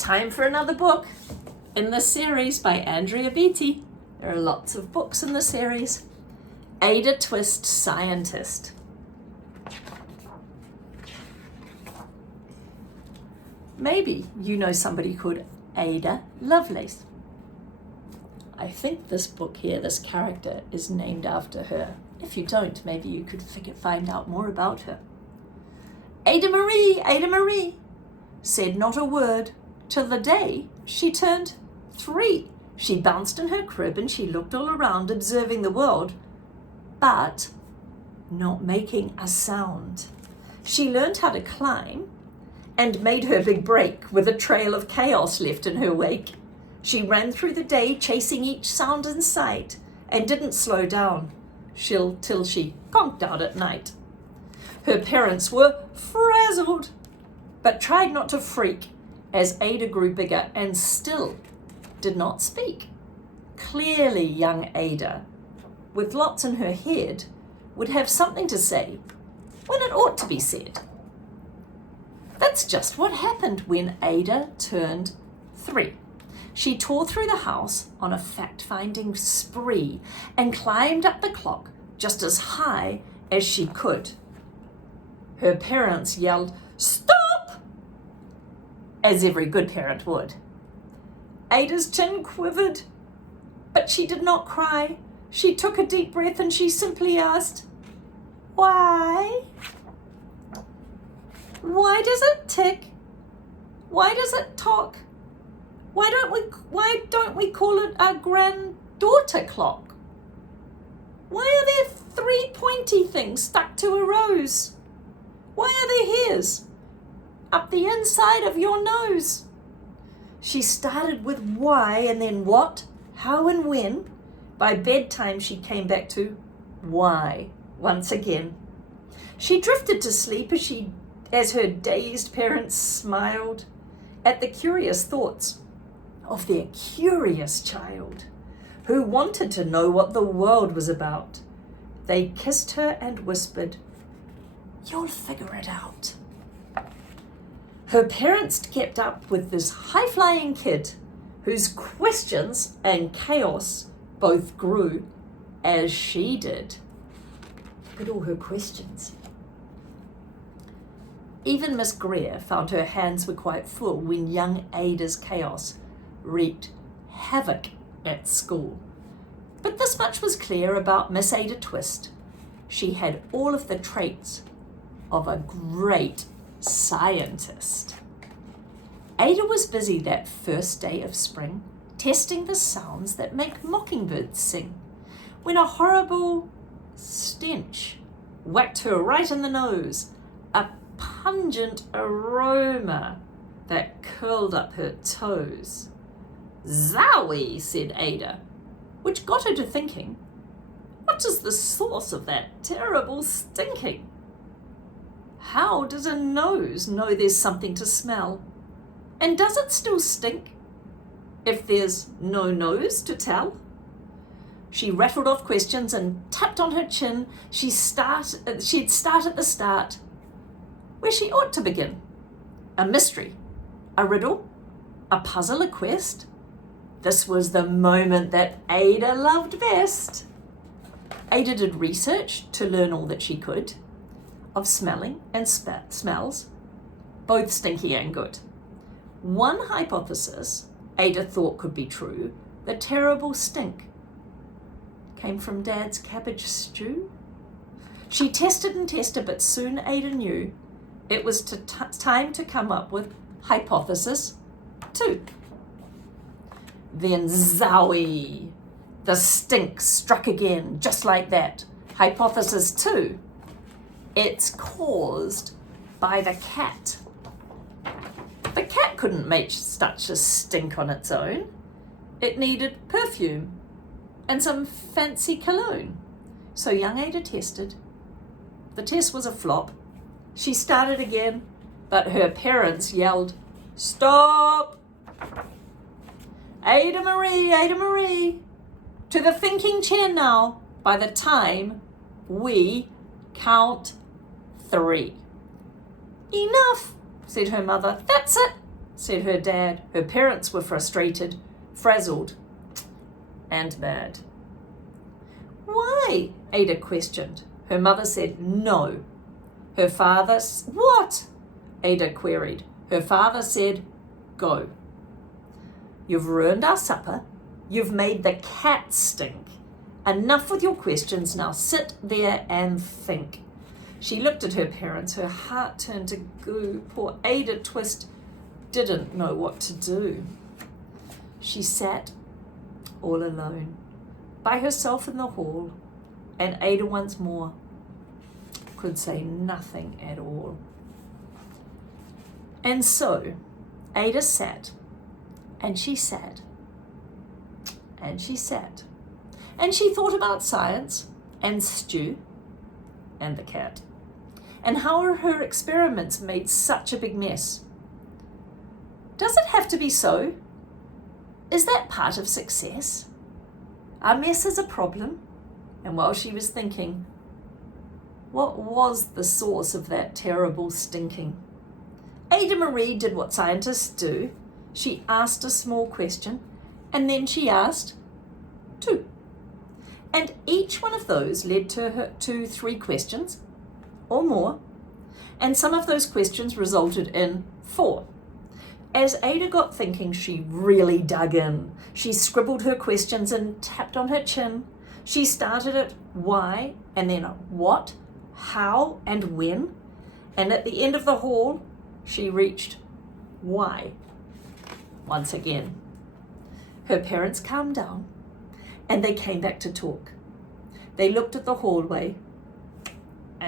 Time for another book in the series by Andrea Beatty. There are lots of books in the series. Ada Twist, Scientist. Maybe you know somebody called Ada Lovelace. I think this book here, this character, is named after her. If you don't, maybe you could find out more about her. Ada Marie, said not a word till the day she turned 3. She bounced in her crib and she looked all around, observing the world, but not making a sound. She learned how to climb and made her big break with a trail of chaos left in her wake. She ran through the day, chasing each sound in sight, and didn't slow down till she conked out at night. Her parents were frazzled, but tried not to freak as Ada grew bigger and still did not speak. Clearly, young Ada, with lots in her head, would have something to say when it ought to be said. That's just what happened when Ada turned 3. She tore through the house on a fact-finding spree and climbed up the clock just as high as she could. Her parents yelled, "Stop!" as every good parent would. Ada's chin quivered, but she did not cry. She took a deep breath and she simply asked, "Why? Why does it tick? Why does it talk? Why don't we call it a granddaughter clock? Why are there 3 pointy things stuck to a rose? Why are there hairs up the inside of your nose?" She started with why and then what, how and when. By bedtime she came back to why once again. She drifted to sleep as her dazed parents smiled at the curious thoughts of their curious child who wanted to know what the world was about. They kissed her and whispered, "You'll figure it out." Her parents kept up with this high-flying kid whose questions and chaos both grew as she did. Look at all her questions. Even Miss Greer found her hands were quite full when young Ada's chaos wreaked havoc at school. But this much was clear about Miss Ada Twist. She had all of the traits of a great scientist. Ada was busy that first day of spring, testing the sounds that make mockingbirds sing, when a horrible stench whacked her right in the nose, a pungent aroma that curled up her toes. "Zowie," said Ada, which got her to thinking, what is the source of that terrible stinking? How does a nose know there's something to smell? And does it still stink if there's no nose to tell? She rattled off questions and tapped on her chin. She'd start at the start, where she ought to begin. A mystery, a riddle, a puzzle, a quest. This was the moment that Ada loved best. Ada did research to learn all that she could of smelling and smells, both stinky and good. One hypothesis Ada thought could be true: the terrible stink came from Dad's cabbage stew. She tested and tested, but soon Ada knew it was time to come up with hypothesis 2. Then zowie! The stink struck again, just like that. Hypothesis 2. It's caused by the cat. The cat couldn't make such a stink on its own. It needed perfume and some fancy cologne. So young Ada tested. The test was a flop. She started again, but her parents yelled, "Stop! Ada Marie, to the thinking chair now. By the time we count 3. "Enough," said her mother. "That's it. said her dad. Her parents were frustrated, frazzled, and mad. Why? Ada questioned. Her mother said no. Her father, what? Ada queried. Her father said, go. You've ruined our supper. You've made the cat stink. Enough with your questions. Now sit there and think. She looked at her parents. Her heart turned to goo. Poor Ada Twist didn't know what to do. She sat all alone, by herself in the hall, and Ada once more could say nothing at all. And so Ada sat, and she sat, and she sat, and she thought about science, and Stu, and the cat, and how her experiments made such a big mess. Does it have to be so? Is that part of success? Are messes a problem? And while she was thinking, what was the source of that terrible stinking? Ada Marie did what scientists do. She asked a small question, and then she asked two. And each one of those led to her to 3 questions or more, and some of those questions resulted in 4. As Ada got thinking, she really dug in. She scribbled her questions and tapped on her chin. She started at why, and then what, how, and when. And at the end of the hall, she reached why once again. Her parents calmed down, and they came back to talk. They looked at the hallway